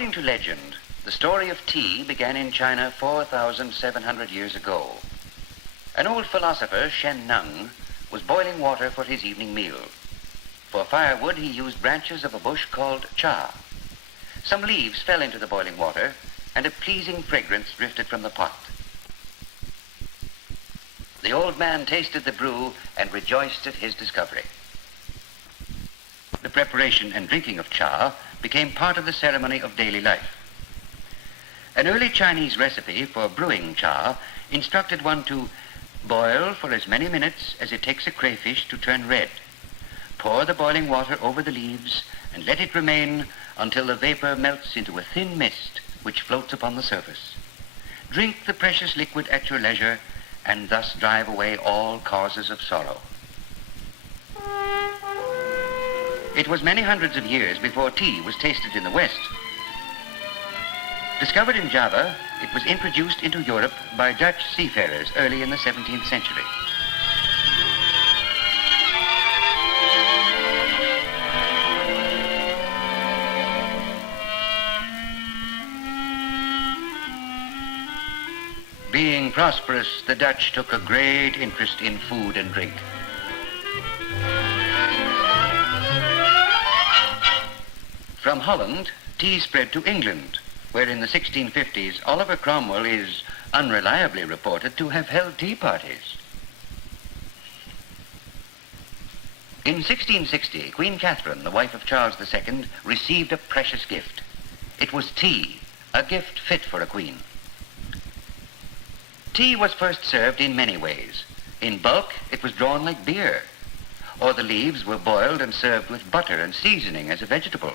According to legend, the story of tea began in China 4,700 years ago. An old philosopher, Shen Nung, was boiling water for his evening meal. For firewood, he used branches of a bush called cha. Some leaves fell into the boiling water, and a pleasing fragrance drifted from the pot. The old man tasted the brew and rejoiced at his discovery. The preparation and drinking of cha became part of the ceremony of daily life. An early Chinese recipe for brewing cha instructed one to boil for as many minutes as it takes a crayfish to turn red. Pour the boiling water over the leaves and let it remain until the vapor melts into a thin mist which floats upon the surface. Drink the precious liquid at your leisure and thus drive away all causes of sorrow. It was many hundreds of years before tea was tasted in the West. Discovered in Java, it was introduced into Europe by Dutch seafarers early in the 17th century. Being prosperous, the Dutch took a great interest in food and drink. From Holland, tea spread to England, where in the 1650s Oliver Cromwell is unreliably reported to have held tea parties. In 1660, Queen Catherine, the wife of Charles II, received a precious gift. It was tea, a gift fit for a queen. Tea was first served in many ways. In bulk, it was drawn like beer, or the leaves were boiled and served with butter and seasoning as a vegetable.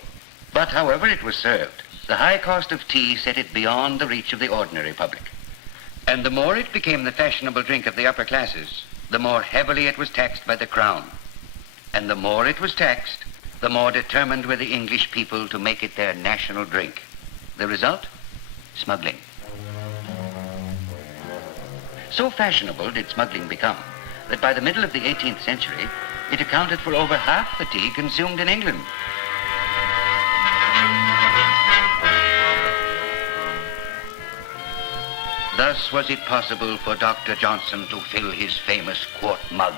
But however it was served, the high cost of tea set it beyond the reach of the ordinary public. And the more it became the fashionable drink of the upper classes, the more heavily it was taxed by the crown. And the more it was taxed, the more determined were the English people to make it their national drink. The result? Smuggling. So fashionable did smuggling become that by the middle of the 18th century, it accounted for over half the tea consumed in England. Thus was it possible for Dr. Johnson to fill his famous quart mug.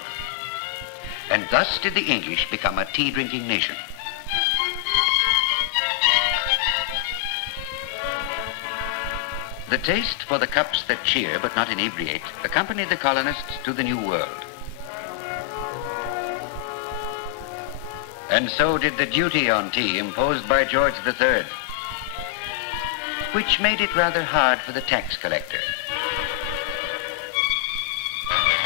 And thus did the English become a tea-drinking nation. The taste for the cups that cheer but not inebriate accompanied the colonists to the New World. And so did the duty on tea imposed by George III, which made it rather hard for the tax collector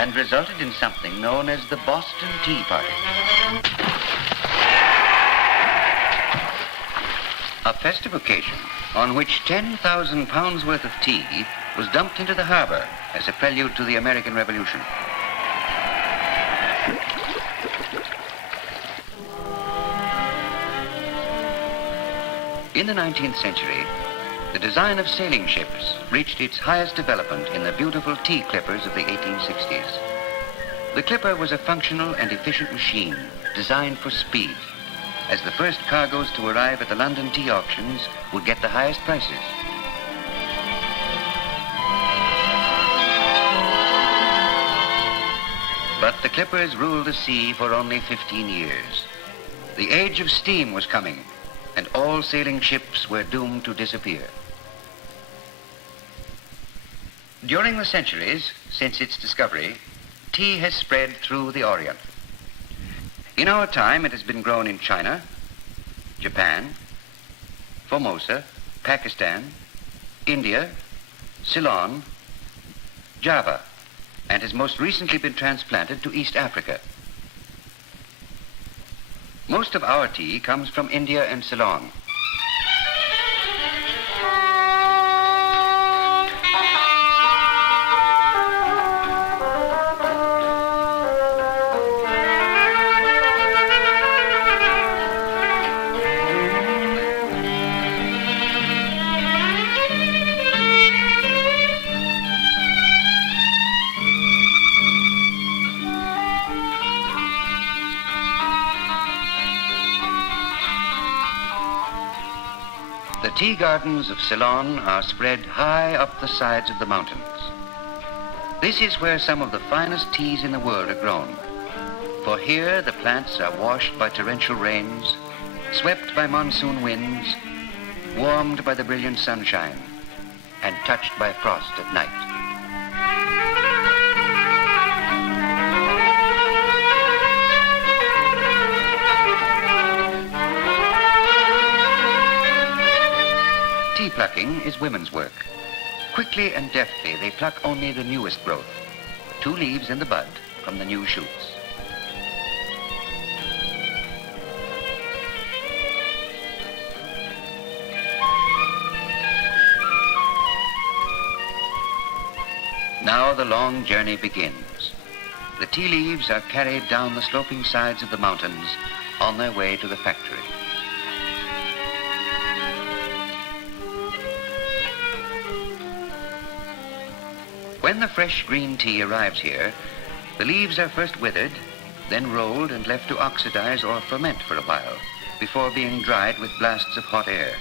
and resulted in something known as the Boston Tea Party. A festive occasion on which 10,000 pounds worth of tea was dumped into the harbor as a prelude to the American Revolution. In the 19th century, the design of sailing ships reached its highest development in the beautiful tea clippers of the 1860s. The clipper was a functional and efficient machine designed for speed, as the first cargoes to arrive at the London tea auctions would get the highest prices. But the clippers ruled the sea for only 15 years. The age of steam was coming, and all sailing ships were doomed to disappear. During the centuries since its discovery, tea has spread through the Orient. In our time, it has been grown in China, Japan, Formosa, Pakistan, India, Ceylon, Java, and has most recently been transplanted to East Africa. Most of our tea comes from India and Ceylon. tea gardens of Ceylon are spread high up the sides of the mountains. This is where some of the finest teas in the world are grown. For here the plants are washed by torrential rains, swept by monsoon winds, warmed by the brilliant sunshine, and touched by frost at night. Tea plucking is women's work. Quickly and deftly, they pluck only the newest growth, 2 leaves in the bud from the new shoots. Now the long journey begins. The tea leaves are carried down the sloping sides of the mountains on their way to the factory. When the fresh green tea arrives here, the leaves are first withered, then rolled and left to oxidize or ferment for a while before being dried with blasts of hot air.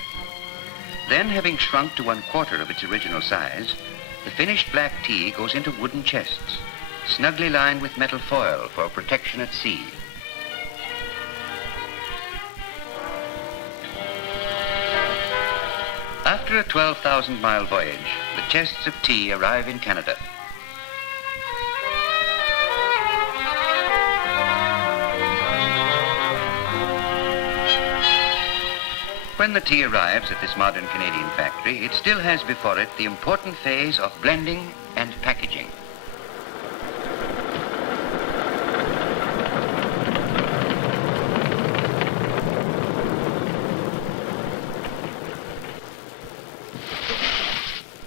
Then, having shrunk to 1/4 of its original size, the finished black tea goes into wooden chests, snugly lined with metal foil for protection at sea. After a 12,000-mile voyage, the chests of tea arrive in Canada. When the tea arrives at this modern Canadian factory, it still has before it the important phase of blending and packaging.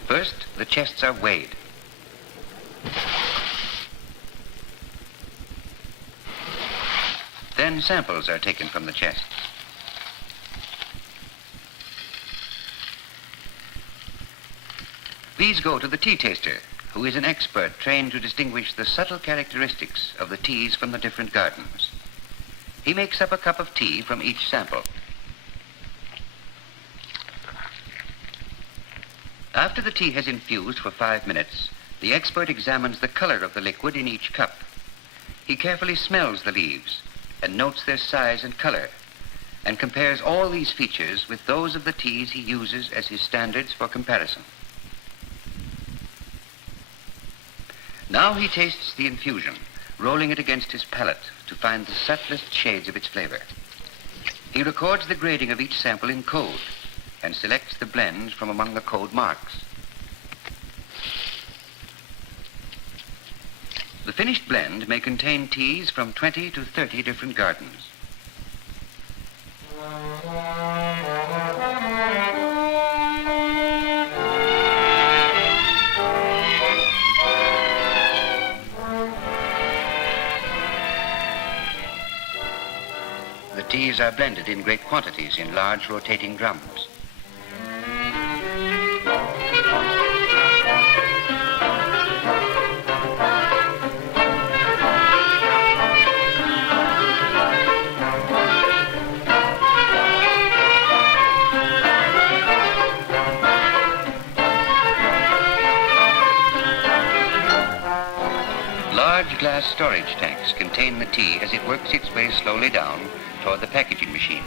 First, the chests are weighed. Then samples are taken from the chests. These go to the tea taster, who is an expert trained to distinguish the subtle characteristics of the teas from the different gardens. He makes up a cup of tea from each sample. After the tea has infused for 5 minutes, the expert examines the color of the liquid in each cup. He carefully smells the leaves and notes their size and color, and compares all these features with those of the teas he uses as his standards for comparison. Now he tastes the infusion, rolling it against his palate to find the subtlest shades of its flavor. He records the grading of each sample in code and selects the blends from among the code marks. The finished blend may contain teas from 20 to 30 different gardens. The teas are blended in great quantities in large rotating drums. Large glass storage tanks contain the tea as it works its way slowly down toward the packaging machine.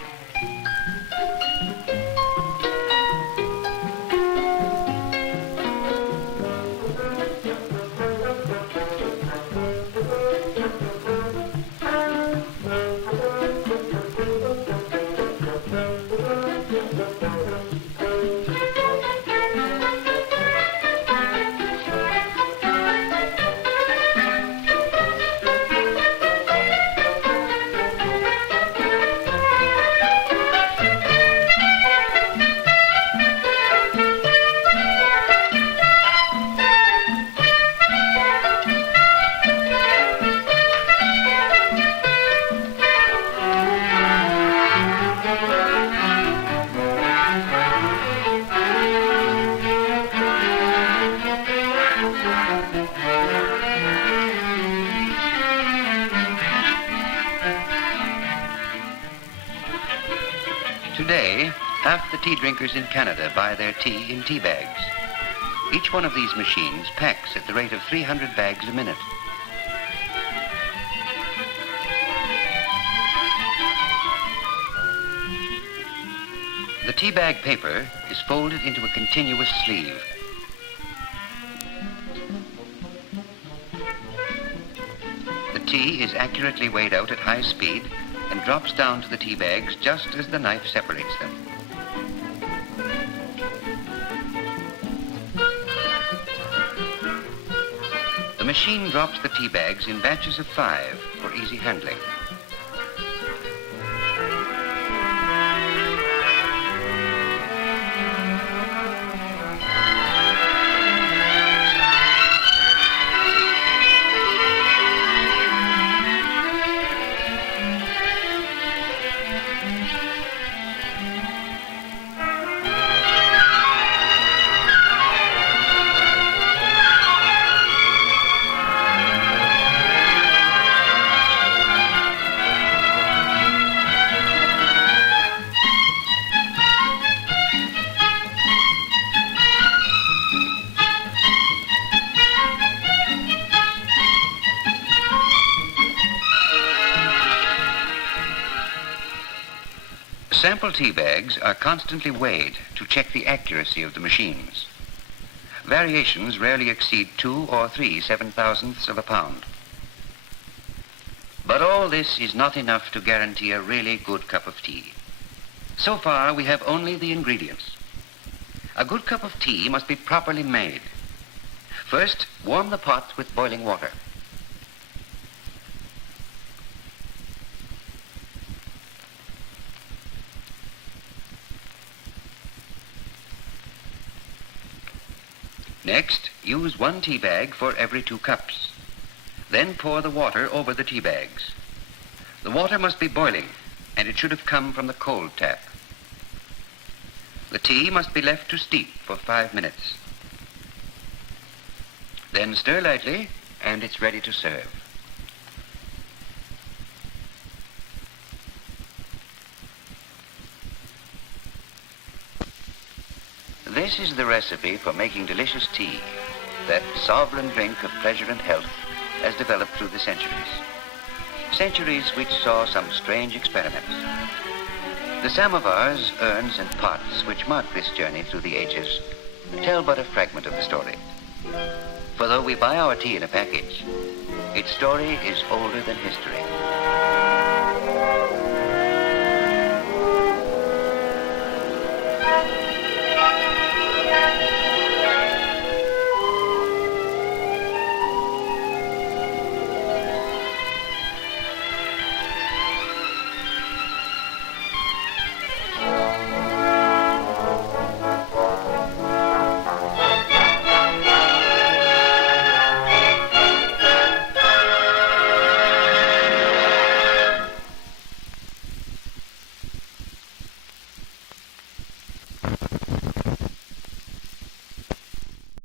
Today, Half the tea drinkers in Canada buy their tea in tea bags. Each one of these machines packs at the rate of 300 bags a minute. The tea bag paper is folded into a continuous sleeve. The tea is accurately weighed out at high speed and drops down to the tea bags just as the knife separates them. The machine drops the tea bags in batches of 5 for easy handling. Sample tea bags are constantly weighed to check the accuracy of the machines. Variations rarely exceed 2 or 3 7/1000ths of a pound. But all this is not enough to guarantee a really good cup of tea. So far, we have only the ingredients. A good cup of tea must be properly made. First, warm the pot with boiling water. Next, use 1 tea bag for every 2 cups. Then pour the water over the tea bags. The water must be boiling, and it should have come from the cold tap. The tea must be left to steep for 5 minutes. Then stir lightly, and it's ready to serve. This is the recipe for making delicious tea, that sovereign drink of pleasure and health as developed through the centuries. Centuries which saw some strange experiments. The samovars, urns, and pots which mark this journey through the ages tell but a fragment of the story. For though we buy our tea in a package, its story is older than history.